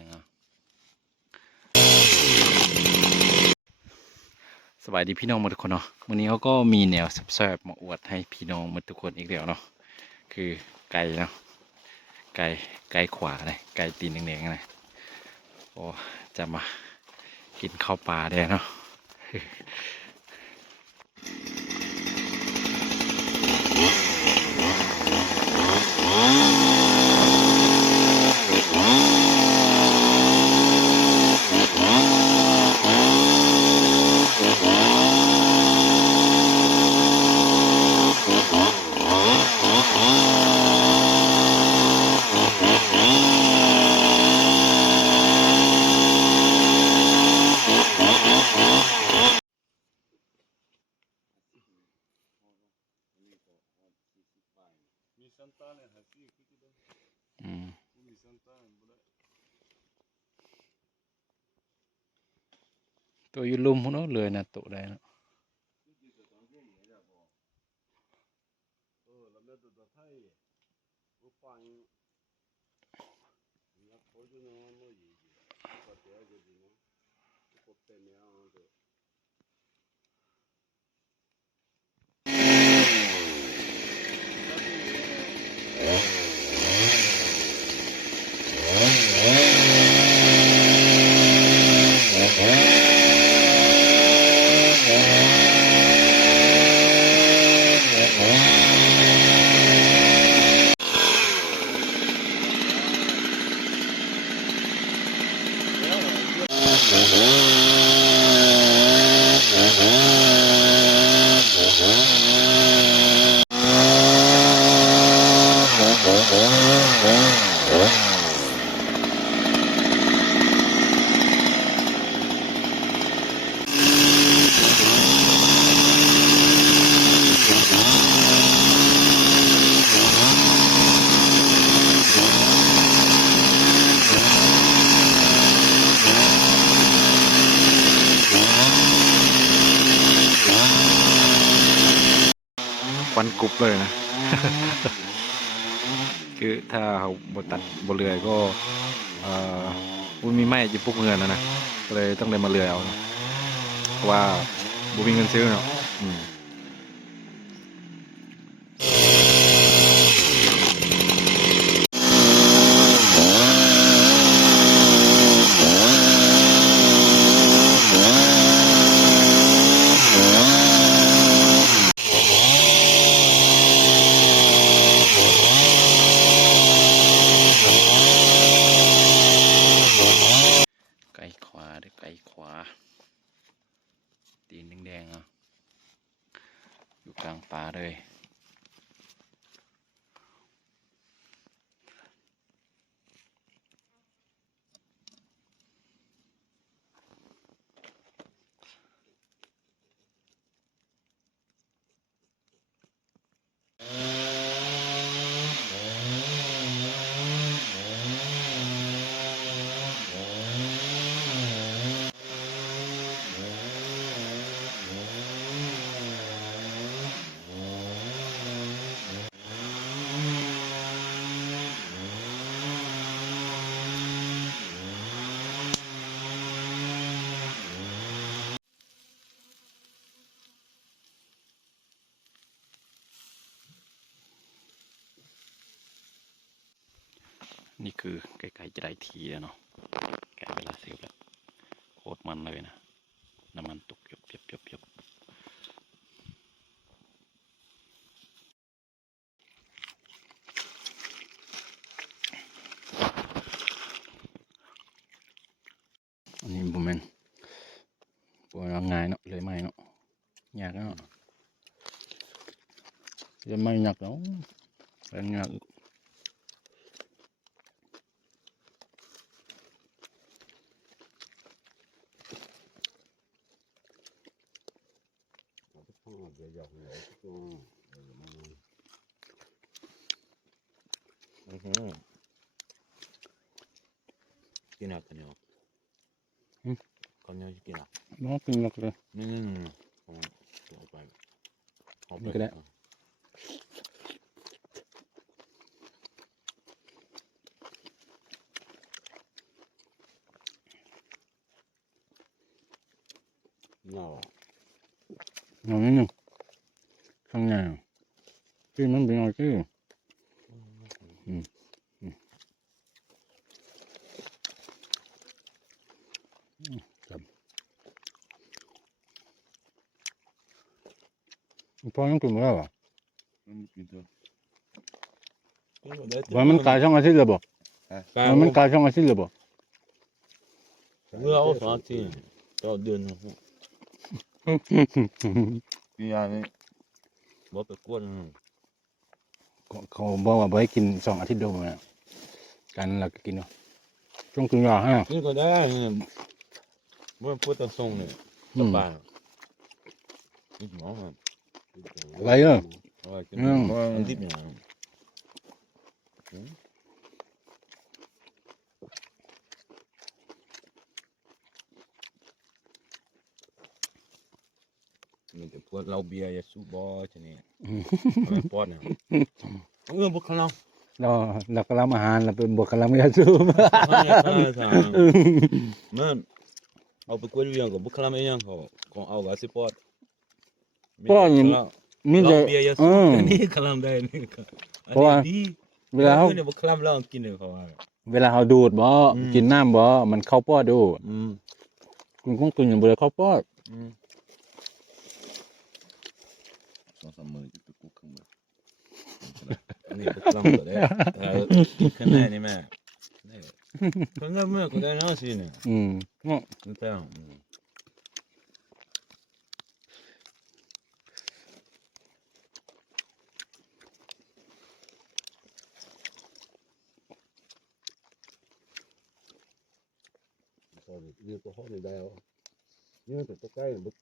งๆอ่ะสบายดีพี่น้องหมดทุกคนเนาะวันนี้เขาก็มีแนวแซ่บๆมาอวดให้พี่น้องหมดทุกคนอีกแล้วเนาะคือไก่เนาะไก่ขวาเลยไก่ตีนแดงๆเลยโอ้จะมากินข้าวปลาได้เนาะตัวอยู่ลุมพุ่นเนาะเลยนะตัวได้เนาะควันกรุบเลยนะ คือถ้าเขาบดตัดบดเรือยก็บุญมีไม้อยู่ปุ๊กเงินนะก็เลยต้องได้มาเรือยเอาเพราะว่าบุญมีเงินซื้อเนาะไก่ขวาด้วยไก่ขวาตีนแดงๆอ่ะอยู่กลางป่าเลยนี่คือไก่จะได้ทีแล้วเนาะไก่เวลาซื้อแบบโคตรมันเลยนะน้ำมันตกยบอันนี้บุเมนปวดง่ายเนาะเลยไม่เนาะยากเนาะเลยไม่ยากเนาะเป็นยากกินอะไรกันเนี่ยคนเนี่ยกินอะไร น้องกินหมดเลย นี่เอาไปเอาไป นี่ก็ได้ เงา เอานิดนึงข้างในที่มันเป็นอะไรที่ครับพอยังกินไม่ได้หรอ มันกินตัว วันมันกลายช่องอาทิตย์เลยบ่ กลาย มันกลายช่องอาทิตย์เลยบ่ เมื่อเอา2 อาทิตย์ต่อเดือนปีนี้บ่ไปกวน เขาบอกว่าบ่ให้กิน2 อาทิตย์เดียวนะการเราก็กินเนาะช่วงกินยาฮะ กินก็ได้บ่พูดตรงๆนี่สบายนี่หมอครับ อะไรเออ ว่ากินมันดิบอย่างนี่จะพวกเราเบียร์อย่าสูบบอชนี่ปอดเนี่ยบุกขลัง เราก็รับอาหารเราเป็นบวกกำลังไม่ได้สู้ มันเอาไปกวนเวียงกับบุกขลังไม่ยังเขาของเอากับสิปอด ปอดนี่มีแต่ เบียร์อย่าสูบนี่ขลังได้นี่เพราะว่า เวลาเขา บุกขลังเรากินเลยเขาว่า เวลาเขาดูดบ่กินน้ำบ่มันเข้าปอดดูคุณคงกินอย่างบ่ได้เข้าปอด 2-3 มื้อจะไปกุกข้างบนอันนี้บุกขลังตัวได้ขึ้นได้นี่แม่ขึ้นได้แม่ก็ได้นะสิเนี่ย เนาะ นี่แต่นี่ก็ห้องนี่แล้วนี่แต่ตัวใกล้บึก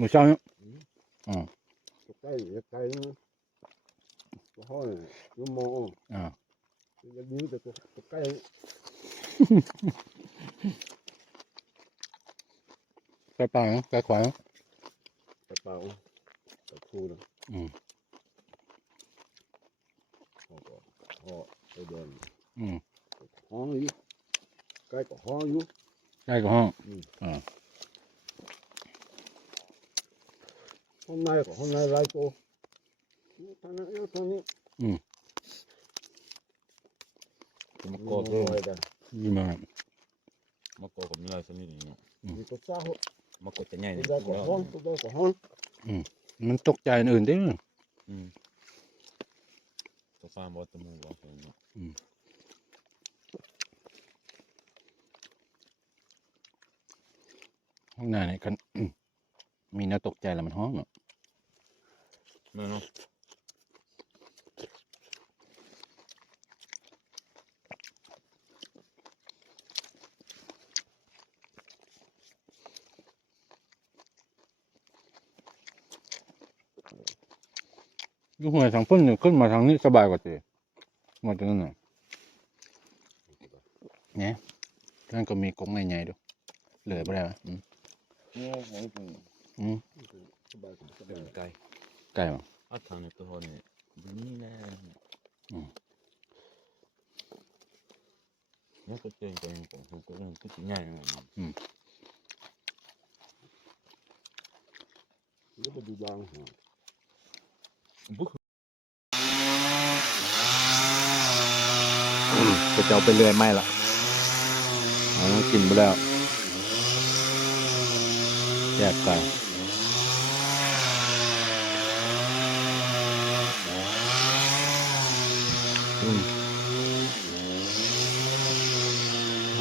มื้อเช้าเนี่ย ตัวใกล้ใกล้นะตัวห้องนี่มอง อ่า จะยืดแต่ตัวใกล้ ใกล้ปลาเนาะใกล้ขวาเนาะ กระเป๋าตะคูนะห่อไปเดินห้องอยู่ใกล้กับห้องอยู่ ใกล้กับห้อง ห้องในกับห้องในไรโตทางนั้นทางนี้ มะกอกก็ ดีมาก มะกอกกับมีหลายชนิดเนาะ มีตัวซ่าม ะกอกจะใหญ่ ตัว นี่ ได้กับห้องตัวได้กับห้อง มันตกใจอันอื่นเด้อ ตัวฟ้าบ่ตะมูบ่เนาะ ห้องหน้านี่กัน มีแนวตกใจแล้วมันห้องเนาะ แม่เนาะ อยู่ห้วยทางพุ่นนี่ขึ้นมาทางนี้สบายกว่าติมาตรงนั้นน่ะเนี่ยนั่นก็มีกรงใหญ่ๆดูเหลือบ่ได้วะ เนี่ยของผม สบายกับส เป็ บาย นไก่ ไก่บ่ อัดทางในตัวนี่ดูนี่แน่เนี่ยก็เจอกันของก็เรื่องก็ใหญ่เนาะ แล้วไปดูบางหัว บุก จะเจ้าไปเรื่อยไม่ละกินไปแล้วแยกไก่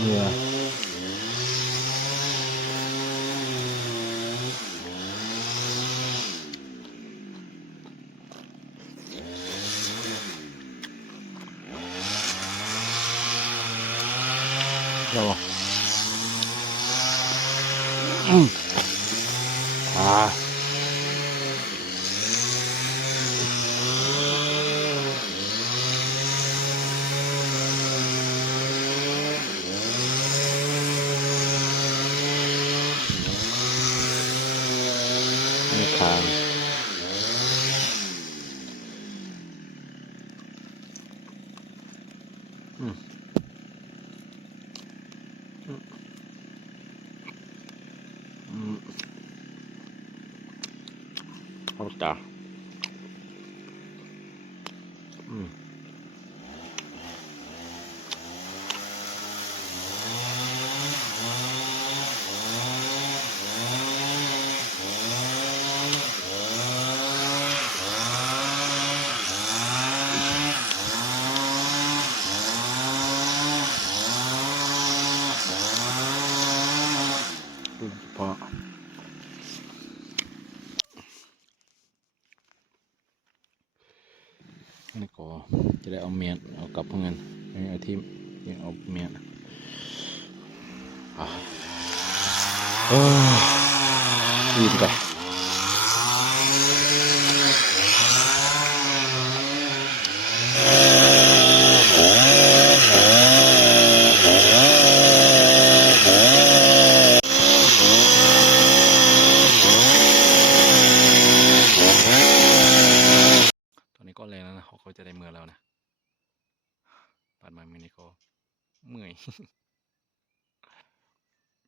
เนี่ยเราไม่ค้าง าวตาอืมโดยเฉพาะนี่ก็จะได้เอาเมียนเอากลับพวกนั้นไม่เอาที่ยังเอาเมียนโอ้ยิ้มไปตอนนี้ก็แรงแล้วนะเขาจะได้เมื่อแล้วนะปัดมามินิโกเมื่อย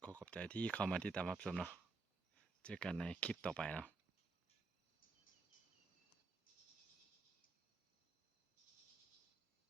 ขอขอบใจที่เข้ามาที่ตามรับชมเนาะเจอกันในคลิปต่อไปเนาะ